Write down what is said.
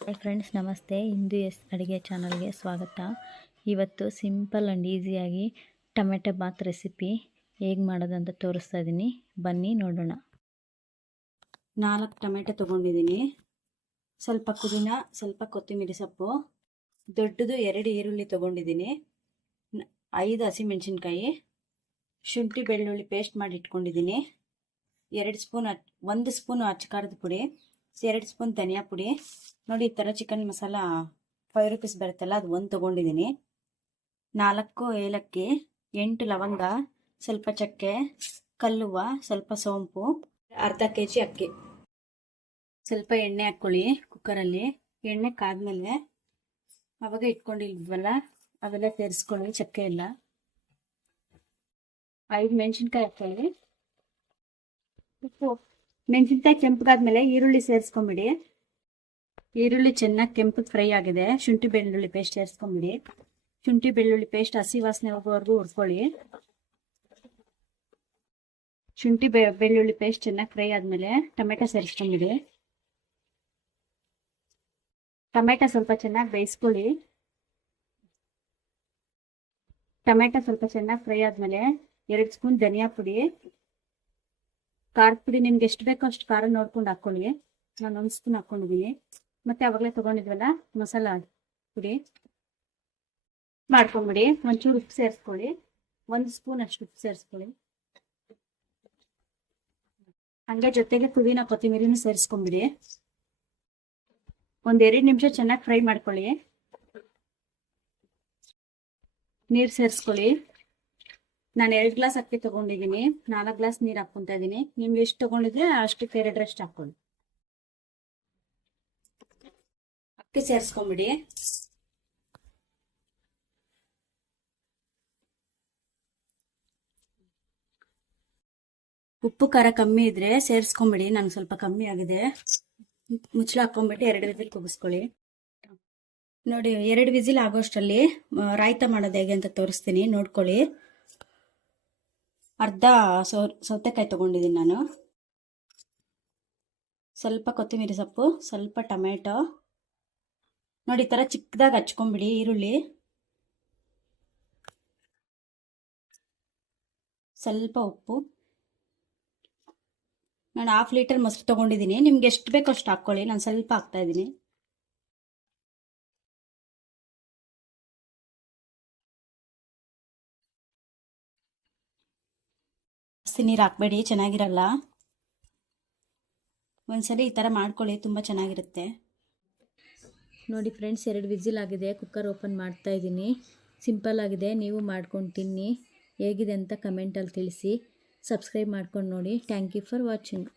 Hi friends, ನಮಸ್ತೆ. ಹಿಂದೂ ಅಡುಗೆ ಚಾನಲ್ಗೆ ಸ್ವಾಗತ. ಇವತ್ತು ಸಿಂಪಲ್ ಆ್ಯಂಡ್ ಈಸಿಯಾಗಿ ಟೊಮೆಟೊ ಬಾತ್ ರೆಸಿಪಿ ಹೇಗೆ ಮಾಡೋದಂತ ತೋರಿಸ್ತಾ ಇದ್ದೀನಿ. ಬನ್ನಿ ನೋಡೋಣ. 4 ಟೊಮೆಟೊ ತೊಗೊಂಡಿದ್ದೀನಿ. ಸ್ವಲ್ಪ ಪುದೀನ, ಸ್ವಲ್ಪ ಕೊತ್ತಂಬರಿ ಸೊಪ್ಪು, ದೊಡ್ಡದು 2 ಈರುಳ್ಳಿ ತೊಗೊಂಡಿದ್ದೀನಿ, 5 ಹಸಿಮೆಣಸಿನ್ಕಾಯಿ, ಶುಂಠಿ ಬೆಳ್ಳುಳ್ಳಿ ಪೇಸ್ಟ್ ಮಾಡಿ ಇಟ್ಕೊಂಡಿದ್ದೀನಿ, 1 ಸ್ಪೂನ್ ಅಚ್ಚ ಖಾರದ ಪುಡಿ, 2 ಸ್ಪೂನ್ ಧನಿಯಾ ಪುಡಿ. ನೋಡಿ, ಈ ಥರ ಚಿಕನ್ ಮಸಾಲ 5 ರೂಪೀಸ್ ಬರುತ್ತಲ್ಲ, ಅದು 1 ತೊಗೊಂಡಿದ್ದೀನಿ. 4 ಏಲಕ್ಕಿ, 8 ಲವಂಗ, ಸ್ವಲ್ಪ ಚಕ್ಕೆ, ಕಲ್ಲುವ, ಸ್ವಲ್ಪ ಸೋಂಪು, ಅರ್ಧ kg ಅಕ್ಕಿ. ಸ್ವಲ್ಪ ಎಣ್ಣೆ ಹಾಕ್ಕೊಳ್ಳಿ ಕುಕ್ಕರಲ್ಲಿ. ಎಣ್ಣೆ ಕಾದ್ಮೇಲೆ ಅವಾಗ ಇಟ್ಕೊಂಡಿಲ್ವಲ್ಲ ಅವೆಲ್ಲ ಸೇರಿಸ್ಕೊಳ್ಳಿ, ಚಕ್ಕೆ ಎಲ್ಲ. 5 ಮೆಣಸಿನ್ಕಾಯಿ ಹಾಕ್ಕೊಳ್ಳಿ. ಉಪ್ಪು. ಮೆಣಸಿನ್ಕಾಯಿ ಕೆಂಪಗಾದ್ಮೇಲೆ ಈರುಳ್ಳಿ ಸೇರಿಸ್ಕೊಂಬಿಡಿ. ಈರುಳ್ಳಿ ಚೆನ್ನಾಗಿ ಕೆಂಪಗೆ ಫ್ರೈ ಆಗಿದೆ. ಶುಂಠಿ ಬೆಳ್ಳುಳ್ಳಿ ಪೇಸ್ಟ್ ಸೇರಿಸ್ಕೊಂಬಿಡಿ. ಶುಂಠಿ ಬೆಳ್ಳುಳ್ಳಿ ಪೇಸ್ಟ್ ಹಸಿ ವಾಸನೆ ಹೋಗೋವರೆಗೂ ಹುರ್ಕೊಳ್ಳಿ. ಶುಂಠಿ ಬೆಳ್ಳುಳ್ಳಿ ಪೇಸ್ಟ್ ಚೆನ್ನಾಗಿ ಫ್ರೈ ಆದ್ಮೇಲೆ ಟೊಮೆಟೊ ಸೇರಿಸ್ಕೊಂಬಿಡಿ. ಟೊಮೆಟೊ ಸ್ವಲ್ಪ ಚೆನ್ನಾಗಿ ಬೇಯಿಸ್ಕೊಳ್ಳಿ. ಟೊಮೆಟೊ ಸ್ವಲ್ಪ ಚೆನ್ನಾಗಿ ಫ್ರೈ ಆದ್ಮೇಲೆ 2 ಸ್ಪೂನ್ ಧನಿಯಾ ಪುಡಿ, ಖಾರದ ಪುಡಿ ನಿಮ್ಗೆ ಎಷ್ಟು ಬೇಕೋ ಅಷ್ಟು ಖಾರ ನೋಡ್ಕೊಂಡು ಹಾಕ್ಕೊಳ್ಳಿ. ನಾನು 1 ಸ್ಪೂನ್ ಹಾಕ್ಕೊಂಡಿದ್ದೀನಿ. ಮತ್ತೆ ಅವಾಗಲೇ ತೊಗೊಂಡಿದ್ವಲ್ಲ ಮಸಾಲ ಪುಡಿ ಮಾಡ್ಕೊಂಬಿಡಿ. ಒಂಚೂರು ಉಪ್ಪು ಸೇರಿಸ್ಕೊಳ್ಳಿ. 1 ಸ್ಪೂನ್ ಅಷ್ಟು ಉಪ್ಪು ಸೇರಿಸ್ಕೊಳ್ಳಿ. ಹಂಗೆ ಜೊತೆಗೆ ಪುದೀನ ಕೊತ್ತಂಬರಿನೂ ಸೇರಿಸ್ಕೊಂಬಿಡಿ. 1-2 ನಿಮಿಷ ಚೆನ್ನಾಗಿ ಫ್ರೈ ಮಾಡ್ಕೊಳ್ಳಿ. ನೀರು ಸೇರಿಸ್ಕೊಳ್ಳಿ. ನಾನು 2 ಗ್ಲಾಸ್ ಅಕ್ಕಿ ತೊಗೊಂಡಿದ್ದೀನಿ, 4 ಗ್ಲಾಸ್ ನೀರು ಹಾಕ್ಕೊತಾ ಇದ್ದೀನಿ. ನಿಮ್ಗೆ ಎಷ್ಟು ತೊಗೊಂಡಿದ್ರೆ ಅಷ್ಟಕ್ಕೆ 2 ಹಾಕ್ಕೊಳ್ಳಿ. ಅಕ್ಕಿ ಸೇರಿಸ್ಕೊಂಬಿಡಿ. ಉಪ್ಪು ಖಾರ ಕಮ್ಮಿ ಇದ್ರೆ ಸೇರಿಸ್ಕೊಂಬಿಡಿ. ನಂಗೆ ಸ್ವಲ್ಪ ಕಮ್ಮಿ ಆಗಿದೆ. ಮುಚ್ಚಳ ಹಾಕೊಂಡ್ಬಿಟ್ಟು 2 ವಿಸಿಲ್ ಕೂಗಿಸ್ಕೊಳ್ಳಿ. ನೋಡಿ, 2 ವಿಸಿಲ್ ಆಗೋಷ್ಟರಲ್ಲಿ ರಾಯ್ತ ಮಾಡೋದು ಹೇಗೆ ಅಂತ ತೋರಿಸ್ತೀನಿ, ನೋಡ್ಕೊಳ್ಳಿ. ಅರ್ಧ ಸೌತೆಕಾಯಿ ತೊಗೊಂಡಿದ್ದೀನಿ ನಾನು, ಸ್ವಲ್ಪ ಕೊತ್ತಂಬರಿ ಸೊಪ್ಪು, ಸ್ವಲ್ಪ ಟೊಮೆಟೊ. ನೋಡಿ, ಈ ಥರ ಚಿಕ್ಕದಾಗಿ ಹಚ್ಕೊಂಬಿಡಿ. ಈರುಳ್ಳಿ, ಸ್ವಲ್ಪ ಉಪ್ಪು. ನಾನು 1/2 ಲೀಟರ್ ಮೊಸರು ತೊಗೊಂಡಿದ್ದೀನಿ. ನಿಮ್ಗೆ ಎಷ್ಟು ಬೇಕೋ ಅಷ್ಟು ಹಾಕ್ಕೊಳ್ಳಿ. ನಾನು ಸ್ವಲ್ಪ ಹಾಕ್ತಾ ಇದ್ದೀನಿ. ಜಾಸ್ತಿ ನೀರು ಹಾಕ್ಬೇಡಿ, ಚೆನ್ನಾಗಿರಲ್ಲ. ಒಂದ್ಸಲಿ ಈ ಥರ ಮಾಡ್ಕೊಳ್ಳಿ, ತುಂಬ ಚೆನ್ನಾಗಿರುತ್ತೆ. ನೋಡಿ ಫ್ರೆಂಡ್ಸ್, 2 ವಿಸಿಲ್ ಆಗಿದೆ. ಕುಕ್ಕರ್ ಓಪನ್ ಮಾಡ್ತಾ ಇದ್ದೀನಿ. ಸಿಂಪಲ್ ಆಗಿದೆ, ನೀವು ಮಾಡ್ಕೊಂಡು ತಿನ್ನಿ. ಹೇಗಿದೆ ಅಂತ ಕಮೆಂಟಲ್ಲಿ ತಿಳಿಸಿ. ಸಬ್ಸ್ಕ್ರೈಬ್ ಮಾಡ್ಕೊಂಡು ನೋಡಿ. Thank you for watching.